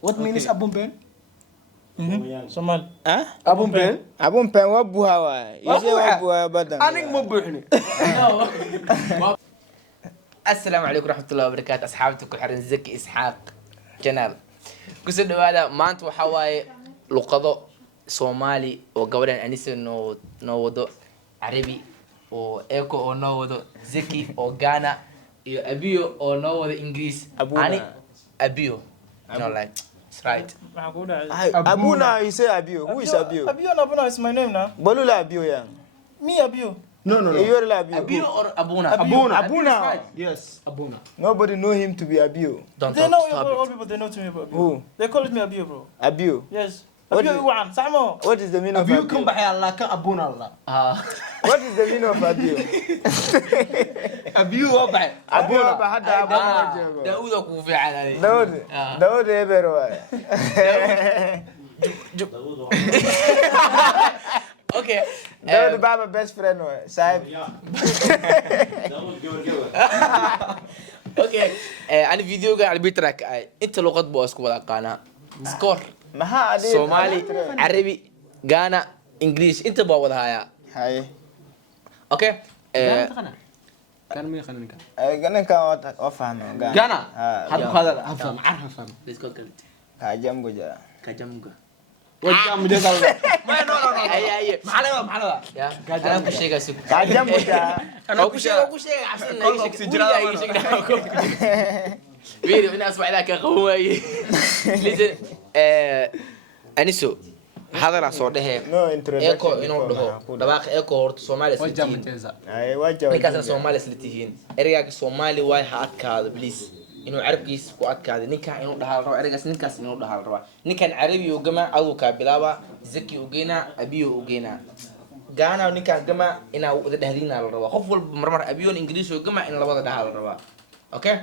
What means Abun Ben? Somal. Abun Ben wabuha waay. Ise wabuha badan. Anig mo buuxni. السلام عليكم ورحمة الله وبركاته أصحابتي كل حرن زكي إسحاق جنال كسر هذا ما أنتوا حواي لقضاء صومالي وقبل أنيس نودو عربي وإيكو أو نودو زكي أو غانا أبيو أو نودو إنجليز أبونا. أبيو no like it's right Abuna, you say Abio. Who is Abio? Abio Abuna is my name now. Balula Abio yang. Me Abio. No. You're Abio. أبيو or أبونا Abuna. Yes, Abuna. Nobody know him to be Abio. don't They know stop all it people. They know to me about Abio. Who? They call me Abio, bro. Abio. Yes. What Abio is- Iwan. Samo. What is the meaning of Abiyo kan Abio? baxay Allah ka Abuna Allah. What is the meaning of Abio? Abiyo waa baxay. Abio bahada Abuna jego. داود أكو في على Daud Ebero. أوكي Daud Baba best friend wa. Sahib. اوكي انا فيديو قاعد على بيترك انت لغه بوسك ولا قانا سكور Maha adi. صومالي عربي غانا انجليش انت بوض هايا Hai. اوكي Kan mi khanan ka. Ganan ka wafaham. Gana. Ha. Hadu qada hafam arhafam. ليتس جو كلت Kajam goja. كجمغا Wajam dia kala. no اي Maxala. يا انا كل شيء اسوق Kajam goja. انا كل شيء عشان فيديو الناس بعدك قوي ليزن انيسو هذا لا صوره No introduction. ايكو انو دهو دباق ايكو هورت سومالي Wajam سلتين teza. Ai wajah. ninkaas Soomaali slitihiin ereyga Soomaali way ha adkaado please inuu carabkiis ku adkaado ninka inuu dhahaal rabo ereygaas ninkaas inuu dhahaal rabo ninkan carabi uu gama adu ka bilaaba zaki uu geena abiyo uu geena gaana ninkan gama inaa wada dhahdina la rabo qof walba marmar abiyo ingiriis uu gama in labada dhahaal rabo okay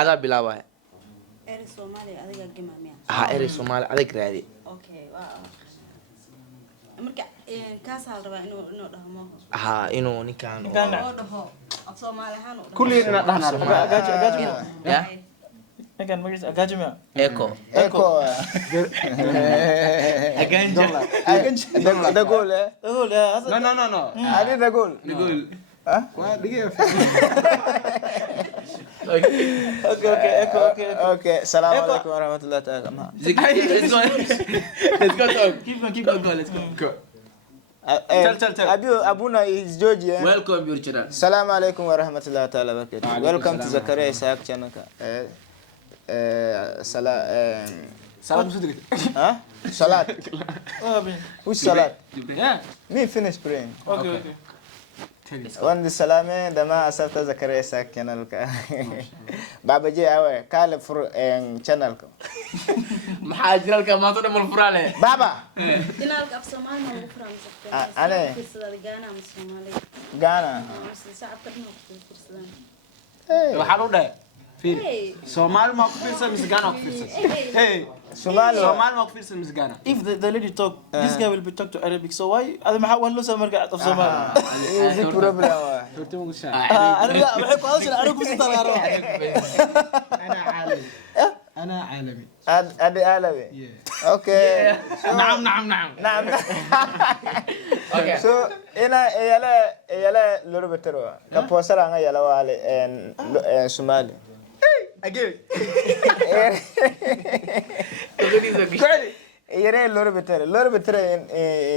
ada bilaaba Eri Somali adiga gimamiya. ha erey Soomaali adag raadi Okay, wow. Marka kaas hal raba inuu dhahmo. ha inuu ninkan Ninkan- Oo dhaho. Af Soomaali ahaan u dhaho. Kulli ina dhahna Agaji. ya Ninkan magis agaji miya. eko Eko. aganja Dagol eh. Oh, yeah. No. Adi dagol. Digul. Huh? Waa dige. Okay. Echo. Okay. Assalamualaikum warahmatullahi taala. let's go talk Keep go going. let's go Tell. Abuna is George. Eh? welcome your children Assalamu alaikum warahmatullahi taala wabarakatuh. Welcome to Zakaria Isaac channel. Salam sudri. Huh? Salat. What happened? Which salat? Yeah. Me finish praying. Okay. وان السلامة دما أسفت زكريا ساك channel ka. Baba je awe kale fur channel ka. maxaa jiralka maanta dhan mulfuraale Baba. Dinaalka af Soomaali ma ugu furan Ane. Firsada Ghana ama Soomaali. Ghana. Shacabka dhan ku firsadaan. Hey. Waxaan u dhahay. Fiir. Hey. Soomaali ma ku fiirsan mise Ghana ku fiirsan? Hey. Somali. Soomaali ma ku fiirsan mise Ghana? If the lady talk, this guy will be talk to Arabic. So why? هذا ما حاول نوصل مرجع of Somali. Is the problem wa? Turti mo siya. أنا لا بحب أصلا أنا كنت ترى Ana alami. Adi alawi. Yeah. Okay. Naam. Naam. okay So ina yala loro betero. Ka posara nga yala wale Somali. Again. Yere loro betero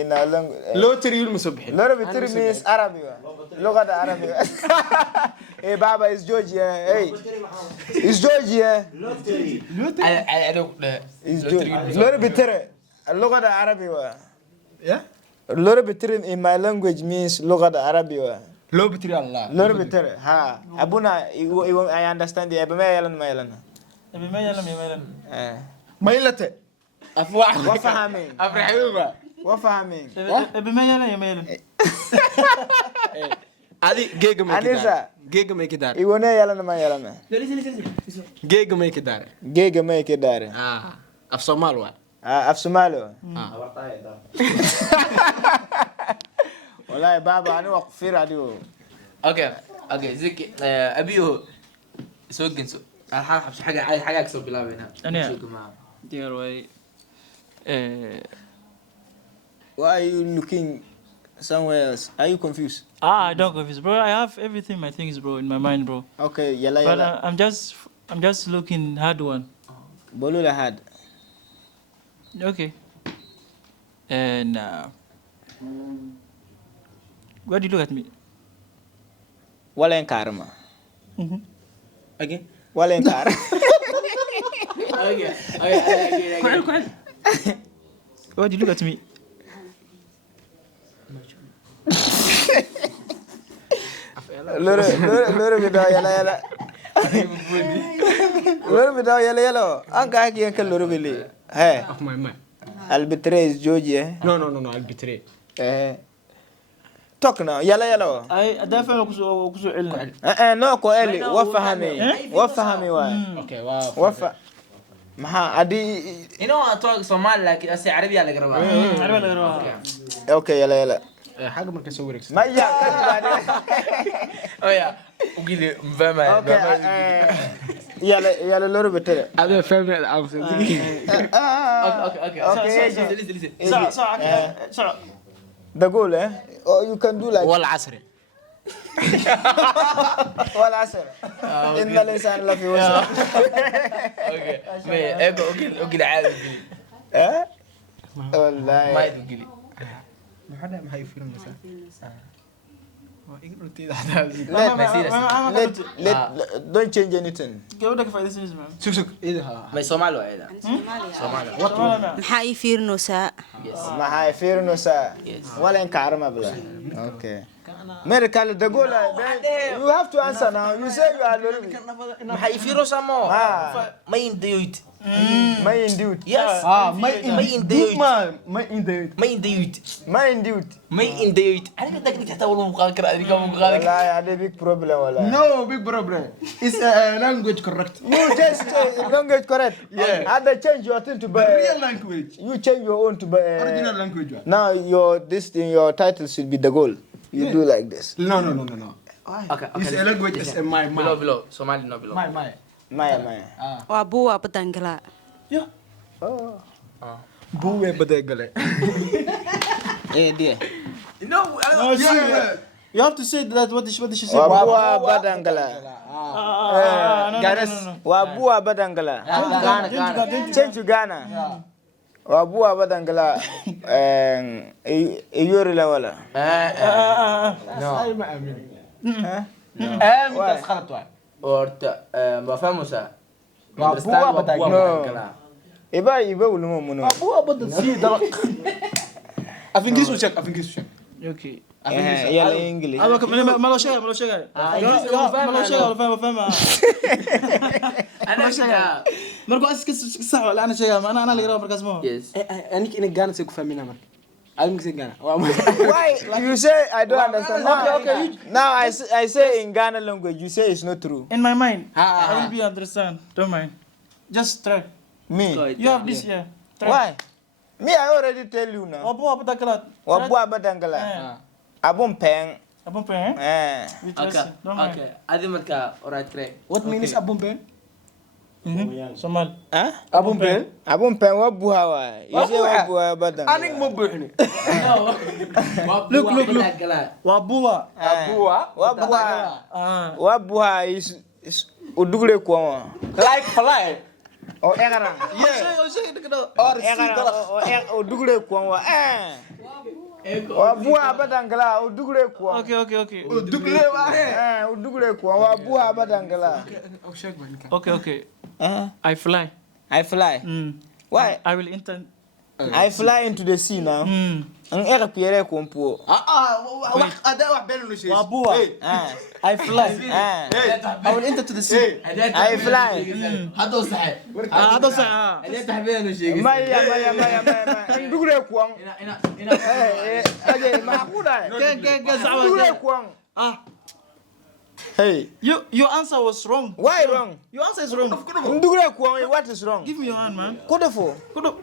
in a language. Loo tiriyul musabbihin. Loro betero means Arabic. Lugha da Arabic. Hey Baba is Georgia. Hey. Is Georgia. Is Georgia. Loro betero. Lugha da Arabic. Yeah. Loro betero in my language means lugha da Arabic. Loo bitiri Allah. Loro betero. Ha. Abuna I understand it. Ebe yalan. أبي ما يلم يا ميلان. Maylate. afwax Wafahamin. afraxuba Wafahamin. أبي ما يلم يا ميلان. Adi geega ma Anisa. Geega ma kidar. Iwone yalan ma yalan. Geega ma kidar. Gege ma kedare. Ah. Af Soomaal waa. Af Somalo. Wallahi baba ani waqfir adigo. okay ziki abiyo soo genso الحال حبش حاجة أكسب بلا بينا أنا. شو جماعة dear way Why are you looking somewhere else? Are you confused? I don't confuse, bro. I have everything my things, bro, in my mind, bro. Okay, yalla But yalla. I'm just looking hard one. Bolu la had. Okay. And why do you look at me? Wala en karma. Again? Wala en karma. Okay. Why do you look at me? Loro bidaw yalla yalla. Loro bidaw yalla yalla. Anka haki en loro bili. Hey, Of my mind. albitrace George eh. No, I'll betray. Talk now, yalla yalla. I definitely kusu ilna. No ko eli wafahami wa. Okay, wow. Wafa maha adi You know I talk Somali like I say Arabic like Arab. عربي ولا غيره؟ okay yalla yalla. حاجة مركز سويرك. ما يا Oh yeah. وقيل مفهمة. okay yalla loro bitre. هذا فاهم العب. Okay. Listen. صح. The goal eh? Or you can do like والعصر. ولا عسل إن الإنسان لفي وسع. Okay. ما وقيل عادي. والله ما يقيل. ما حدا ما هيفيلم مثلا. don't change anything. gabadha ka faa'iidaysanaysa man. سوق إيه ما Somali waa ida. maxaa ii fiirinaysaa maxay fiirinaysaa wala in kaarma bla. Okay. Medical the goal you have to answer now. You say you are lorry. maxay fiiro samo. Ma indayid. ما يندوت. Yes. ما indayid. ما يندوت. ما indayid. أنا كنت أقول حتى والله مقال كرا أديك مقال. والله هذا big problem والله. No big problem. It's language correct. You just language correct. Yeah. Other change your thing to But buy. real language. You change your own to buy. Original language. Now your title should be the goal. You do like this. No. Okay. It's a language. It's a my Below. Somali no below. My. Maya. waa buwa badan galaa Oh. Buwe badegale. Dear. No. No, you have to say that what did she say? Wabua badangala. No. Wabua badangala. Change to Ghana. Wabua badangala. Eyori la wala. ما أمين. متى خلطوا أورت بفهموسا Wabua badangala. Iba ulumo muno. Wabua badangala. I think this will check. Okay. Yala English. ما لو شيء ما لو فاهم أنا شجع مركو أسكت صح ولا أنا شيء أنا اللي قرأ مركز مو أنا كنا Ghana سيكون فاهمين أمر. أنا كنا Ghana. Why you say I don't understand? Okay. Now I say in Ghana language you say it's not true. in my mind I will be understand, don't mind, just try. Me. You have this here. Why? Me I already tell you now. Wabua badangala. Wabua badangala. Abon peng. Abang pen with Okay. don't mind. Okay. أدي مركا alright try. What means abon pen? Somal. Huh? Abon pen? Abon peng wabuha wa. You say wabuha badangala. Aning mo buhni. Look. Badangala. Wabua. Wabuha is udugre kwa. Like fly. O egara. Or Egara o udugre kwa. Wabuha badangala udugre kwa. Okay. Dugule wa. Udugre kwa wabuha badangala. Okay. I fly. I fly. Why? I will enter. I fly into the sea now. Ang era piere kompo. Ada wax been lu sheey. Wabua. I fly. I will enter to the sea. I fly. هذا صحيح. هذا صح. أنا تحبين وشيء. Maya. Ndugre kwang. هنا. Aje makuda. Ndugre kwang. Hey, Your answer was wrong. why wrong? Your answer is wrong. Ndugre kwang, what is wrong? Give me your hand, man. Kodofo. Kudo.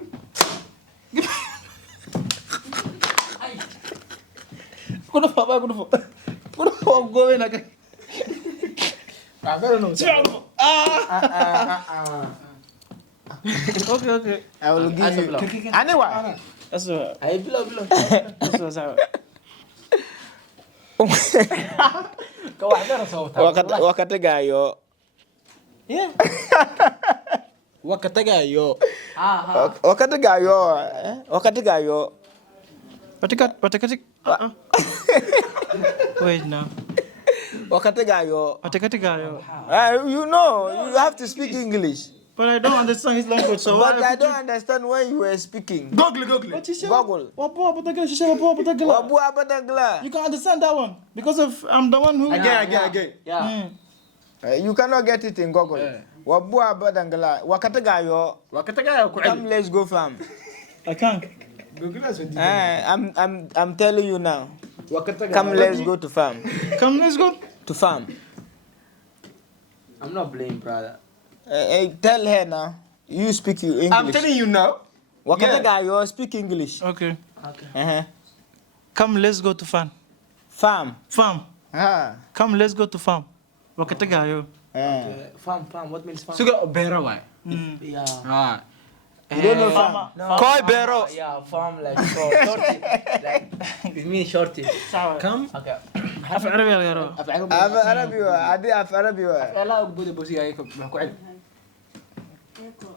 Kudo. I'm going again. I don't know. Okay. I will give you. Anyway. Aswa. Ay bilo. Aswa sawa. Wakatagayo. Yeah. Wakatagayo. Wakatagayo. Watakatik. Wait now. Wakatagayo. Watakatik. You know, you have to speak English. But I don't understand his language, so But why I don't understand when you were speaking. Google. What you say? Google. Wapo Batagala, she said Wapo Batagala. Wabu abadagla. You can understand that one because of I'm the one who. Again. Yeah. You cannot get it in Google. Wabu abadagla. Wakatagayo. Wakatagayo. Come, let's go farm. I can't. I'm telling you now. Wakatagayo. Come, let's go to farm. Come, let's go. To farm. I'm not blaming, brother. Tell her now. You speak English. I'm telling you now. Wakatagayo, speak English. Okay. Uh-huh. Come, let's go to farm. Farm. Farm. Come, let's go to farm. Wakatagayo. Farm. What means farm? Suga beera waay. Yeah. Ah. You don't know farm? Koi beero. Yeah, farm like shorty. Like it means shorty. Come. Okay. Af Arabi ya yaro. Arabi wa. Adi af Arabi wa. Ela ugbada bosiga ay ku celi.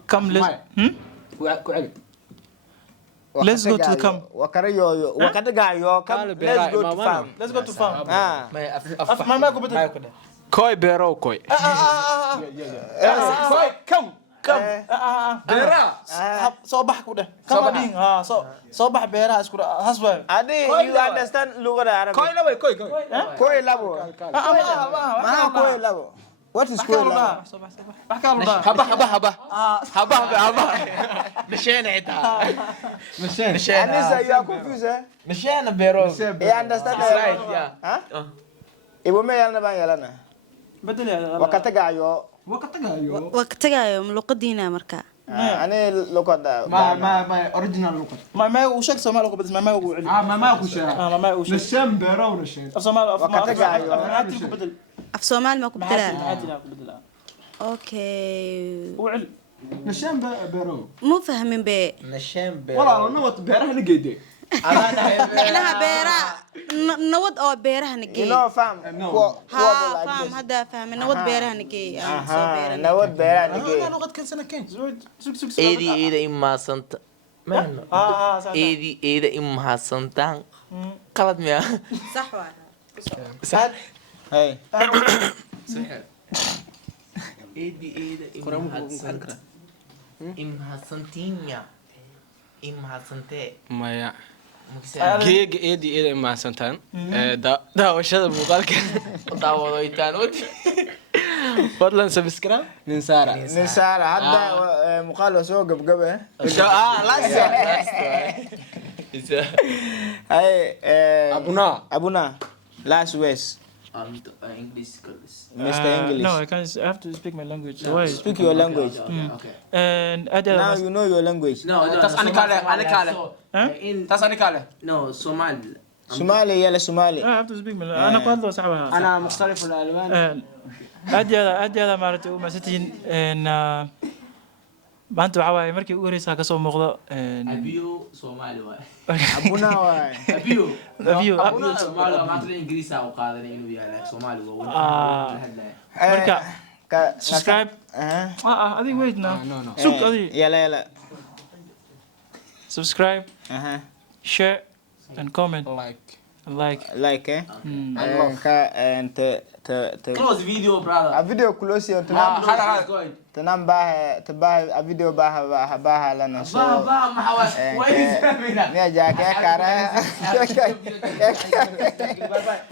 Come, let's. Ku celi. Let's go to the camp. Wakatagayo. Come, let's go to farm. Let's go to farm. Mama ko bata. Koi beero koi. Koi come. Beera. Soo bax ku dheh. Kama dhing. Soo bax beeraha isku hasba. Adi, you understand lugada Arabic? Koi na way koi. Koi labo. Maha koi labo. What is koi labo? Wax ka luda. Haba. مشينا عيتها Anisa, you are confused, eh? مشينا بيرو You understand? right, yeah. Huh? Ibo me yalna ban yalana. Bedel ya. Wakatagayo. Wakatagayo. waqtigaayo luqadiina marka Ani lugada. ما original luqad. ما وشك سمع لك بس ما وعلي. ما ku sheega. ما وشك. Nashan beero na sheeg. سمع Wakatagayo. عادي ku bedel. af Soomaali ma ku bedela عادي ku bedel. okay وعلي. Nashan beero. mu fahmin be نشام بيرو Wala ana wat beeraha la geeyay. macnaha beeraha nabad oo beeraha You nageey know farm? ha faam hadda fahmin nabad beeraha nageey aan soo beeraha Nawad beera nige. luqad kan sana keen. سك ايدي إما سنت مهنو صح. ايدي إما سنتان قلت ميا sax waa سعد Hey. ايدي إما سنت إما سنتينيا إما سنتي Maya. مكسر Geega eedi ma santaan. Daawashada muuqaalka. داووديتان ودي Fadlan subscribe. Ninsara. Nisara hadda muqalo soo gabgabe. Hey, Abuna. Last words. English skills. Mr. English. No, I can't. I have to speak my language. So why? Speak your language. Okay. And Now you know your language. No, Tas ani kale. Huh? Tas ani kale. No, Somali. Somali yala Somali. I have to speak my language. أنا قاضي صعبة. أنا مختلف الألوان. أدي هذا مارتي وما ستين إن ما أنتوا عواي مركي أوريس هكذا مغضى. أبيو Somali واي. Abuna wa. أبيو. أبيو. Somali ما ترى إنجليزي أو قادر إنه يعني Somali هو. مركا. Subscribe. أدي wait now. No. سوق أدي. Yala. Subscribe. Share and comment. Like. Like eh? And Close video, brother. a video close here to a video baha lana so ما حواس. ni aja kaya kara